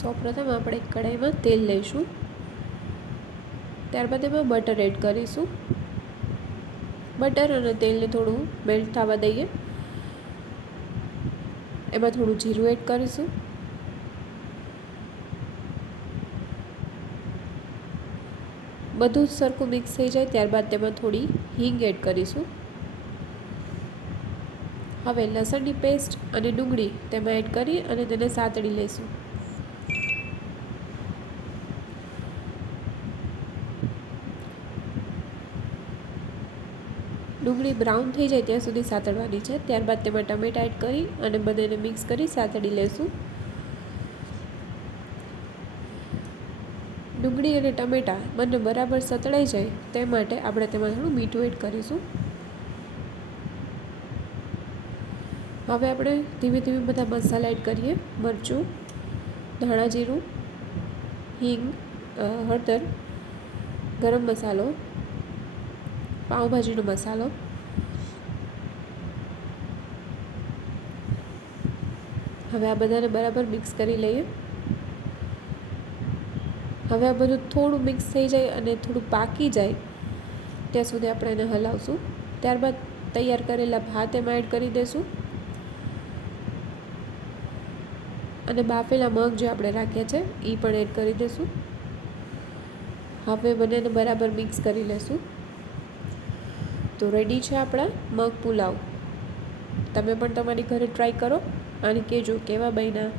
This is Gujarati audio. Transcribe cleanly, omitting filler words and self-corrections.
સૌપ્રથમ આપણે કઢાઈમાં તેલ લઈશું, ત્યારબાદ એમાં બટર એડ કરીશું. બટર અને તેલને થોડું મેલ્ટ થવા દઈએ. એમાં થોડું જીરું એડ કરીશું. બધું જ સરખું મિક્સ થઈ જાય ત્યારબાદ તેમાં થોડી હિંગ એડ કરીશું. હવે લસણની પેસ્ટ અને ડુંગળી તેમાં એડ કરી અને તેને સાતળી લઈશું. ડુંગળી બ્રાઉન થઈ જાય ત્યાં સુધી સાતળવાની છે. ત્યારબાદ તેમાં ટમેટાં એડ કરી અને બંનેને મિક્સ કરી સાતળી લઈશું. ડુંગળી અને ટમેટાં બંને બરાબર સતળાઈ જાય તે માટે આપણે તેમાં થોડું મીઠું એડ કરીશું. હવે આપણે ધીમે ધીમે બધા મસાલા એડ કરીએ. મરચું, ધાણા જીરું, હિંગ, હળદર, ગરમ મસાલો, પાઉંભાજીનો મસાલો. હવે આ બધાને બરાબર મિક્સ કરી લઈએ. હવે આ બધું થોડું મિક્સ થઈ જાય અને થોડું પાકી જાય ત્યાં સુધી આપણે એને હલાવશું. ત્યારબાદ તૈયાર કરેલા ભાત એમાં એડ કરી દઈશું અને બાફેલા મગ જે આપણે રાખ્યા છે એ પણ એડ કરી દઈશું. હવે બંનેને બરાબર મિક્સ કરી લઈશું. તો રેડી છે આપણા મગ પુલાવ. તમે પણ તમારી ઘરે ટ્રાય કરો અને કહેજો કેવા બન્યા.